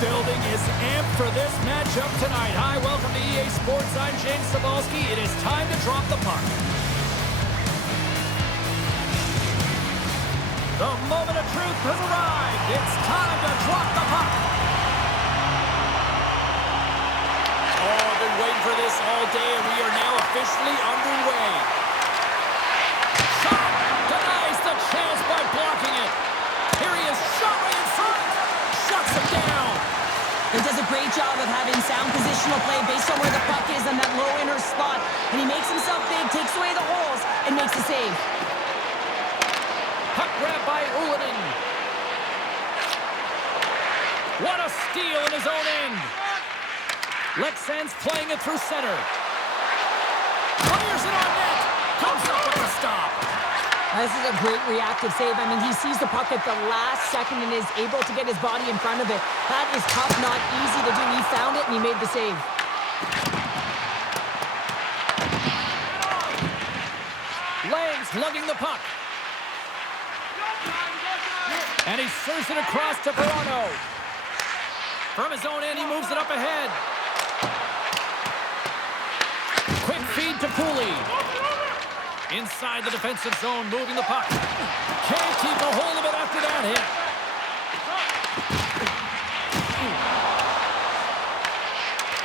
building is amped for this matchup tonight. Hi, welcome to EA Sports. I'm James Cebulski. It is time to drop the puck. The moment of truth has arrived. It's time to drop the puck. Oh, I've been waiting for this all day, and we are now officially underway. Shot! Denies the chance by blocking it. Here he is, shot right in front. Shuts him down. He does a great job of having sound positional play based on where the puck is on that low inner spot. And he makes himself big, takes away the holes, and makes a save. Puck grab by Ullinen. What a steal in his own end. Leksands playing it through center. Fires it on net. Comes up with a stop. This is a great reactive save. I mean, he sees the puck at the last second and is able to get his body in front of it. That is tough, not easy to do. He found it and he made the save. Langs lugging the puck. And he serves it across to Verano. From his own end, he moves it up ahead. Quick feed to Cooley. Inside the defensive zone, moving the puck. Can't keep a hold of it after that hit.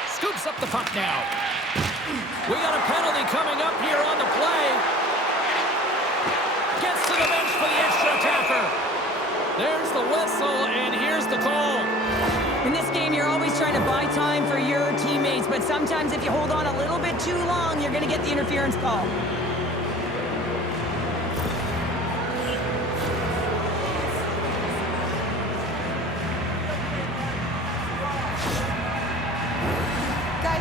Scoops up the puck now. We got a penalty coming up here on the play. Gets to the bench for the extra attacker. There's the whistle, and here's the call. In this game, you're always trying to buy time for your teammates, but sometimes if you hold on a little bit too long, you're going to get the interference call.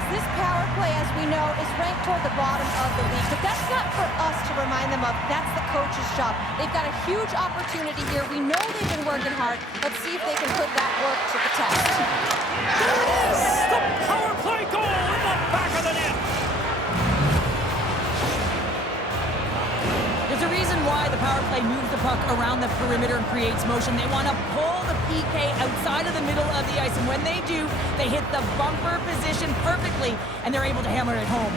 This power play, as we know, is ranked toward the bottom of the league. But that's not for us to remind them of. That's the coach's job. They've got a huge opportunity here. We know they've been working hard. Let's see if they can put that work to the test. There it is! The power play goal in the back of the net! There's a reason why the power play moves the puck around the perimeter and creates motion. They want to pull the PK outside of the middle of the ice, and when they do, they hit the bumper position perfectly, and they're able to hammer it home.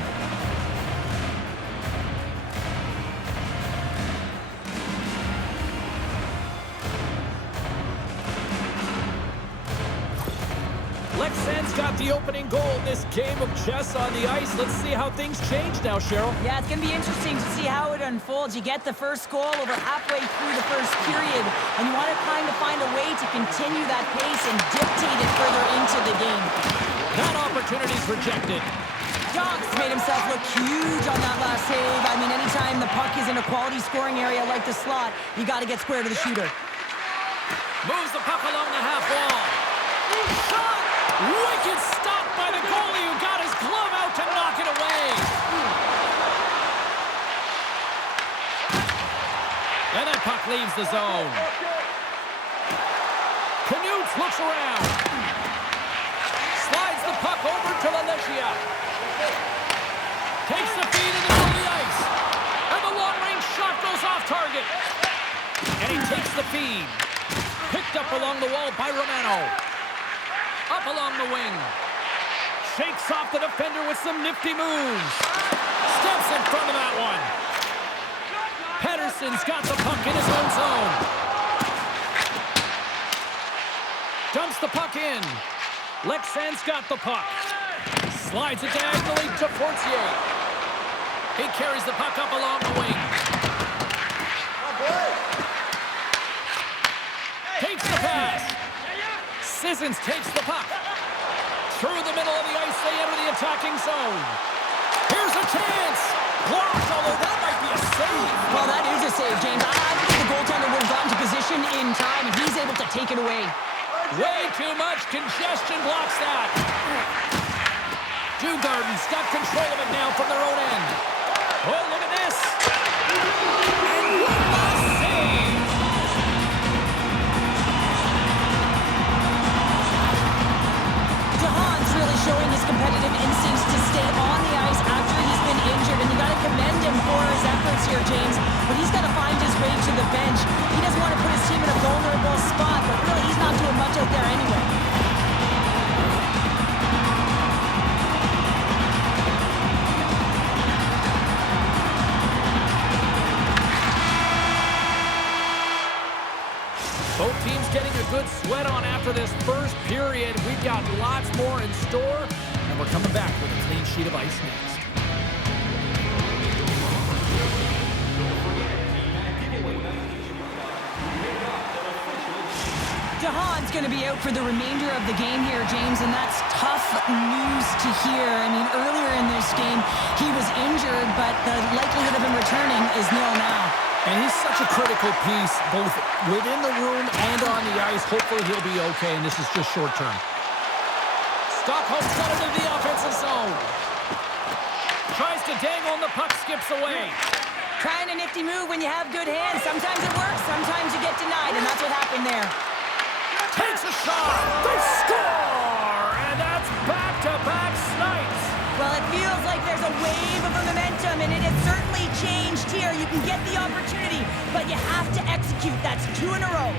Leksands got the opening goal in this game of chess on the ice. Let's see how things change now, Cheryl. Yeah, it's going to be interesting to see how it unfolds. You get the first goal over halfway through the first period, and you want to kind of find a way to continue that pace and dictate it further into the game. That opportunity's rejected. Jox made himself look huge on that last save. I mean, anytime the puck is in a quality scoring area like the slot, you got to get square to the shooter. Moves the puck along the half wall. Shot! Wicked stop by the goalie who got his glove out to knock it away. And that puck leaves the zone. Knutes looks around. Slides the puck over to Lalechia. Takes the feed in the middle of the ice. And the long-range shot goes off target. And he takes the feed. Picked up along the wall by Romano. Up along the wing. Shakes off the defender with some nifty moves. Steps in front of that one. Pettersson's got the puck in his own zone. Dumps the puck in. Leksands got the puck. Slides it diagonally to Fortier. He carries the puck up along the wing. Takes the pass. Sissons takes the puck. Through the middle of the ice, they enter the attacking zone. Here's a chance. Blocked, although that might be a save. Well, that is a save, James. I think the goaltender would have gotten to position in time, and he's able to take it away. Way too much congestion blocks that. Djurgårdens got control of it now from their own end. Oh, look at this. And what a save. DeHaan's really showing his competitive instincts to stay on the ice after he's been injured, and you got to commend him for his efforts here, James. But he's got to find his way to the bench. He doesn't want to put his team in a vulnerable spot, but really he's not doing much out there anyway. sweat on after this first period. We've got lots more in store, and we're coming back with a clean sheet of ice next. DeHaan's going to be out for the remainder of the game here, James, and that's tough news to hear. I mean, earlier in this game, he was injured, but the likelihood of him returning is nil now. And he's such a critical piece, both within the room and on the ice. Hopefully he'll be okay, and this is just short term. Stockholm's got it into the offensive zone. Tries to dangle, and the puck skips away. Trying a nifty move when you have good hands. Sometimes it works, sometimes you get denied, and that's what happened there. Takes a shot. They score! And that's back-to-back snipes. Well, it feels like there's a wave of momentum, and it has certainly changed here. You can get the opportunity, but you have to execute. That's 2 in a row.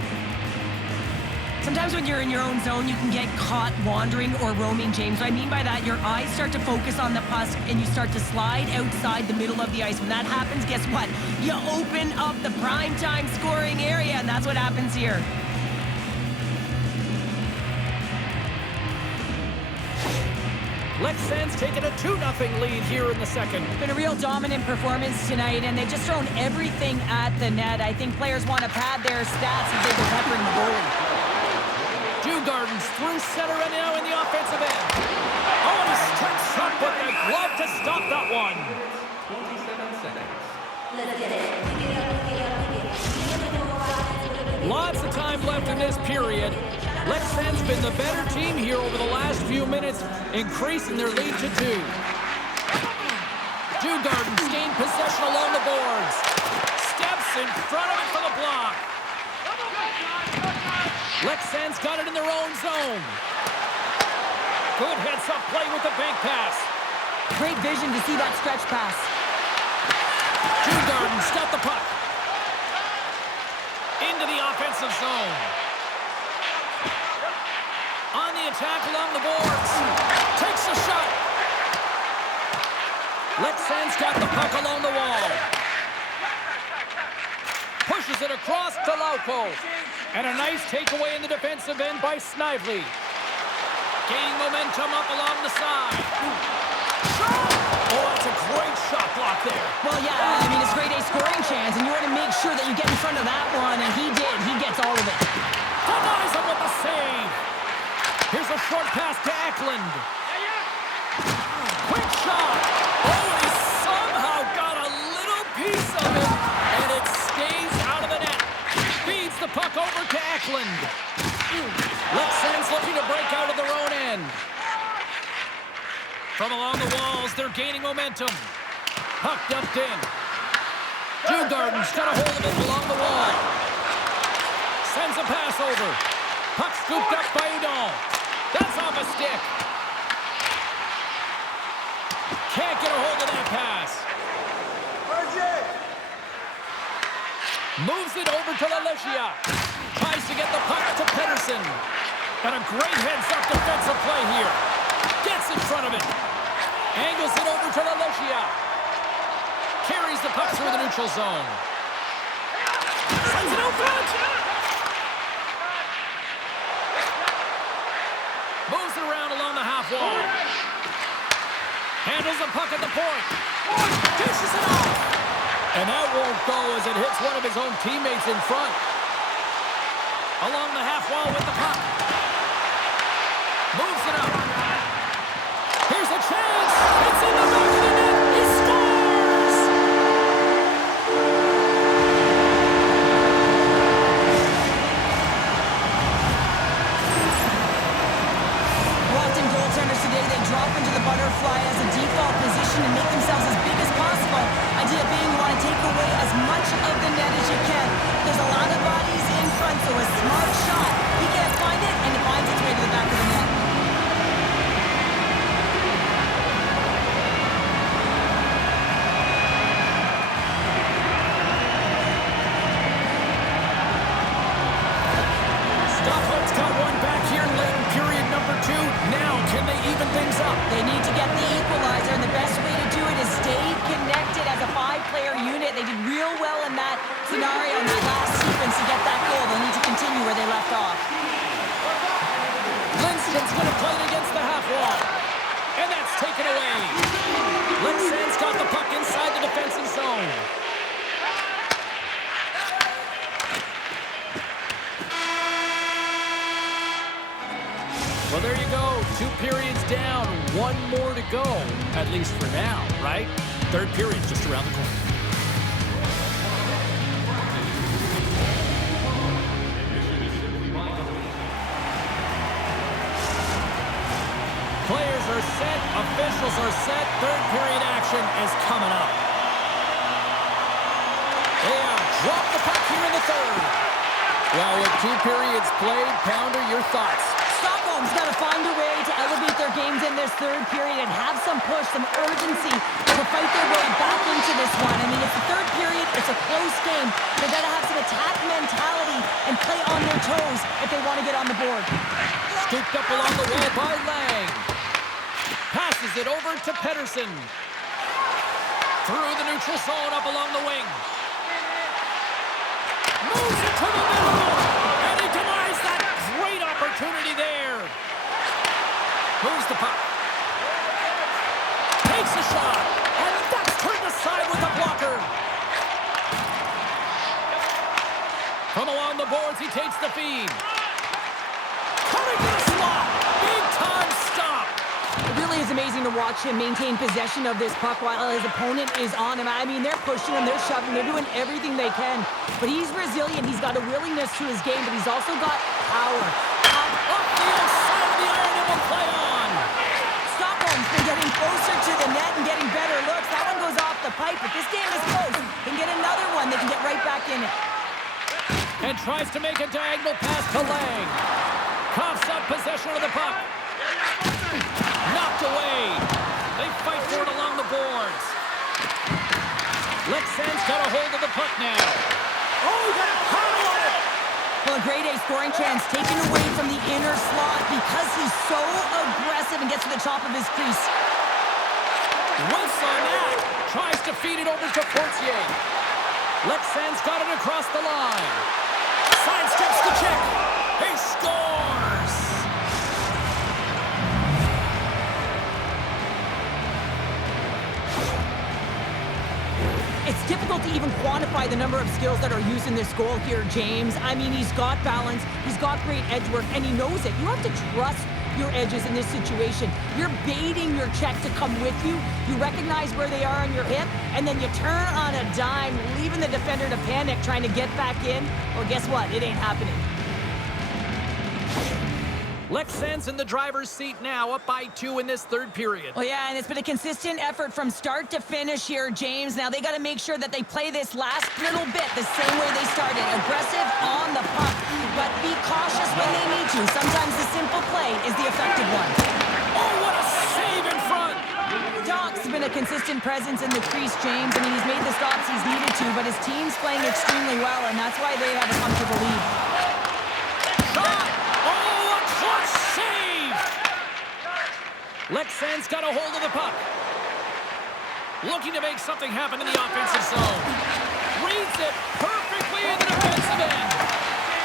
Sometimes when you're in your own zone, you can get caught wandering or roaming, James. What I mean by that, your eyes start to focus on the puck, and you start to slide outside the middle of the ice. When that happens, guess what? You open up the prime-time scoring area, and that's what happens here. Leksands taking a 2-0 lead here in the second. Been a real dominant performance tonight, and they've just thrown everything at the net. I think players want to pad their stats as they've been peppering the goalie. Djurgårdens through center and now in the offensive end. Oh, and he steps up with the glove to stop that one. 27 seconds. Lots of time left in this period. Leksands been the better team here over the last few minutes, increasing their lead to 2. Djurgårdens gained possession along the boards. Steps in front of it for the block. Leksands got it in their own zone. Good heads-up play with the bank pass. Great vision to see that stretch pass. Djurgårdens got the puck. Into the offensive zone. On the attack along the boards. Takes a shot. Leksands got the puck along the wall. Pushes it across to Lauko. And a nice takeaway in the defensive end by Snively. Gaining momentum up along the side. Oh, that's a great shot block there. Well, yeah, I mean, it's grade A scoring chance, and you want to make sure that you get in front of that one, and he did. He gets all of it. Denies him with the save. Here's a short pass to Eklund. Quick shot. Oh, he somehow got a little piece of it, and it stays out of the net. Feeds the puck over to Eklund. Leksands looking to break out of their own end. From along the walls, they're gaining momentum. Puck dumped in. Djurgårdens got a hold of it along the wall. Sends a pass over. Puck scooped up by Udall. That's off a stick. Can't get a hold of that pass. Moves it over to Lalishia. Tries to get the puck to Pedersen. And a great heads-up defensive play here. Gets in front of it. Angles it over to Lalishia. Carries the puck through the neutral zone. Sends it out front. Moves it around along the half wall. Handles the puck at the point. Dishes it off. And that won't go as it hits one of his own teammates in front. Along the half wall with the puck. Moves it up. Here's a chance. It's in the back of the net. He scores! Often goaltenders today, they drop into the butterfly as a default position and make themselves as big as possible. Idea being you want to take away as much of the net as you can. There's a lot of bodies in front, so a smart shot. He can't find it, and it finds its way to the back of the net. Stockholm's got one back here late in period number 2. Now, can they even things up? They need to get the equalizer, and the best way to do it is Leksands going to play it against the half wall. And that's taken away. Leksands got the puck inside the defensive zone. Well, there you go. 2 periods down, 1 more to go, at least for now, right? Third period just around the corner. Players are set, officials are set, third period action is coming up. They have dropped the puck here in the third. Well, with 2 periods played, Pounder, your thoughts? Stockholm's got to find a way to elevate their games in this third period and have some push, some urgency to fight their way back into this one. I mean, it's the third period. It's a close game. They've got to have some attack mentality and play on their toes if they want to get on the board. Scooped up along the wall by Lang. Passes it over to Pedersen. Through the neutral zone, up along the wing. Moves it to the middle. And he denies that great opportunity there. Moves the puck. Takes a shot. And that's turned aside with a blocker. From along the boards, he takes the feed. Coming to the slot. Big time stop. It really is amazing to watch him maintain possession of this puck while his opponent is on him. I mean, they're pushing him, they're shoving, they're doing everything they can. But he's resilient. He's got a willingness to his game, but he's also got power. Up the outside of the iron and will play on. Stockholm's been getting closer to the net and getting better looks. That one goes off the pipe, but this game is close. They can get another one. They can get right back in it. And tries to make a diagonal pass to Lang. Coughs up possession of the puck. Knocked away. They fight for it along the boards. Leksands got a hold of the puck now. Oh, he got a paddle on it. Well, a grade A scoring chance taken away from the inner slot because he's so aggressive and gets to the top of his crease. Whiffs on that. Tries to feed it over to Fortier. Leksands got it across the line. Sidesteps the check. He scores. It's difficult to even quantify the number of skills that are used in this goal here, James. I mean, he's got balance, he's got great edge work, and he knows it. You have to trust your edges in this situation. You're baiting your check to come with you. You recognize where they are on your hip, and then you turn on a dime, leaving the defender to panic, trying to get back in. Well, guess what? It ain't happening. Leksands in the driver's seat now, up by 2 in this third period. Well, yeah, and it's been a consistent effort from start to finish here, James. Now they got to make sure that they play this last little bit the same way they started. Aggressive on the puck, but be cautious when they need to. Sometimes the simple play is the effective one. Oh, what a save in front! Doc's been a consistent presence in the crease, James. I mean, he's made the stops he's needed to, but his team's playing extremely well, and that's why they have a comfortable lead. Shot! Oh, a clutch save! Leksands got a hold of the puck. Looking to make something happen in the offensive zone. Reads it perfectly in the defensive end.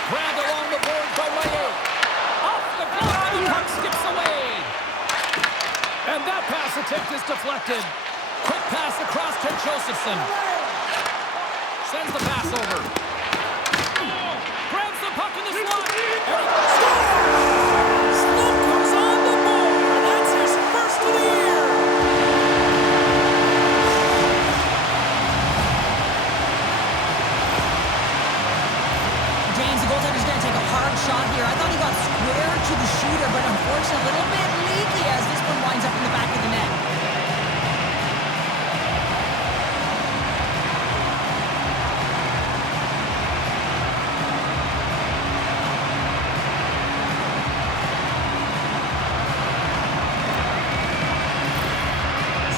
Grabbed along the board by Riley. Off the block, and the puck skips away. And that pass attempt is deflected. Quick pass across to Josephson. Sends the pass over. Grabs the puck in the slot. And he scores! Slope goes on the board. That's his first of the year. James, the goaltender's going to take a hard shot here. I thought he got square to the shooter, but unfortunately a little bit leaky as this one winds up in the back of the net.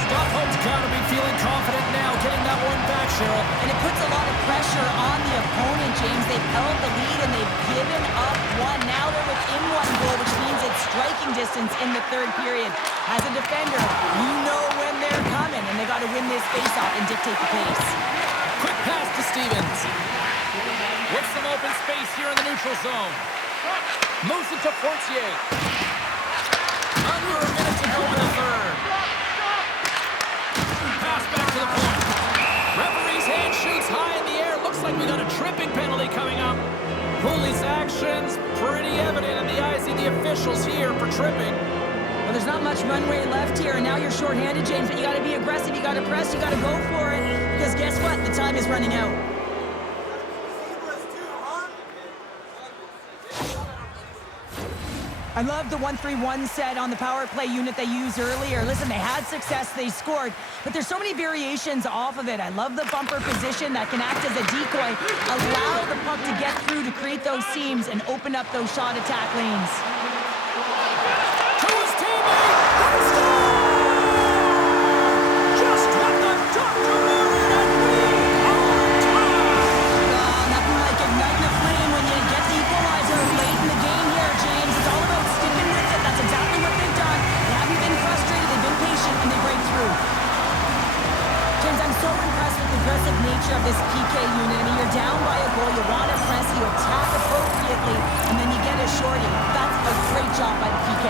Stockholm's got to be feeling confident now, getting that one back, Cheryl. And it puts a lot of pressure on the opponent, James. They've held the lead and they've given up one. Now they're within one goal, which means it's striking distance in the third period. As a defender, you know when they're coming, and they got to win this faceoff and dictate the pace. Quick pass to Stevens. With some open space here in the neutral zone. Moves it to Fortier. the officials here for tripping. Well, there's not much runway left here, and now you're shorthanded, James, but you got to be aggressive, you got to press, you got to go for it, because guess what? The time is running out. I love the 1-3-1 set on the power play unit they used earlier. Listen, they had success, they scored, but there's so many variations off of it. I love the bumper position that can act as a decoy, allow the puck to get through to create those seams and open up those shot attack lanes. To his teammate, and score! Just what the doctor ordered, and we are tied! Nothing like igniting a flame when you get the equalizer late in the game here, James. It's all about sticking with it. That's exactly what they've done. They haven't been frustrated, they've been patient, and they break through. James, I'm so impressed with the aggressive nature of this PK unit. I mean, you're down by a goal, you want to press, you attack appropriately, and then you get a shorty. That's a great job by the PK.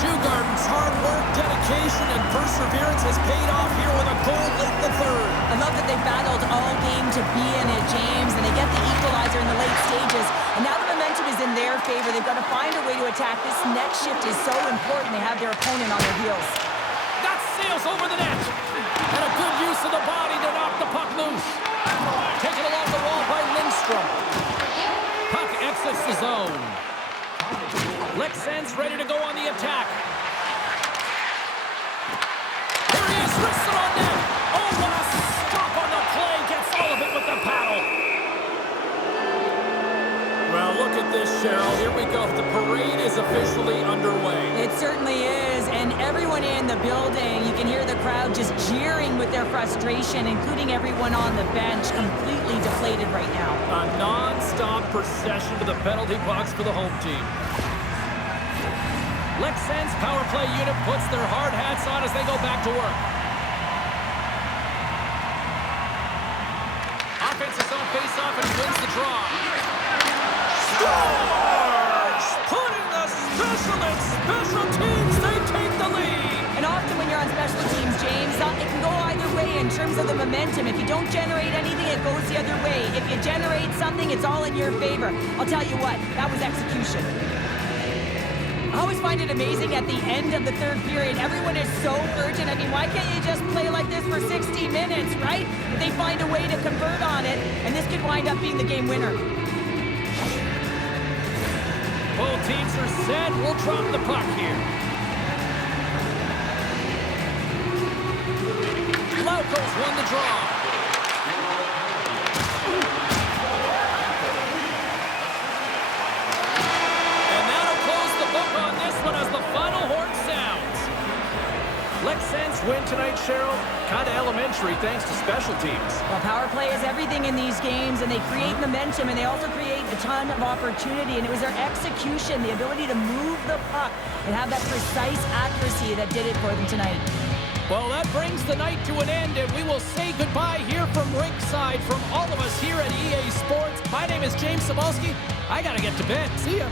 Djurgårdens hard work, dedication, and perseverance has paid off here with a goal late in the third. I love that they battled all game to be in it, James, and they get the equalizer in the late stages. And now the momentum is in their favor. They've got to find a way to attack. This next shift is so important. They have their opponent on their heels. That sails over the net. And a good use of the body to knock the puck loose. Taken along the wall by Lindstrom. Puck exits the zone. Leksands ready to go on the attack. Here he is, wristed on net. Oh, what a stop on the play. Gets all of it with the paddle. Well, look at this, Cheryl. Here we go. The parade is officially underway. It certainly is, and everyone in the building, you can hear the crowd just jeering with their frustration, including everyone on the bench, completely deflated right now. A non-stop procession to the penalty box for the home team. Leksands power play unit puts their hard hats on as they go back to work. Offense is on face-off and wins the draw. Scores! Putting the specialists, special teams, they take the lead. And often when you're on special teams, James, it can go either way in terms of the momentum. If you don't generate anything, it goes the other way. If you generate something, it's all in your favor. I'll tell you what, that was execution. I always find it amazing at the end of the third period. Everyone is so urgent. I mean, why can't you just play like this for 60 minutes, right? They find a way to convert on it, and this could wind up being the game winner. Both teams are set. We'll drop the puck here. Locals won the draw. As the final horn sounds. Leksands win tonight, Cheryl. Kind of elementary thanks to special teams. Well, power play is everything in these games, and they create momentum, and they also create a ton of opportunity, and it was their execution, the ability to move the puck and have that precise accuracy that did it for them tonight. Well, that brings the night to an end, and we will say goodbye here from Rinkside from all of us here at EA Sports. My name is James Cebulski. I got to get to bed. See ya.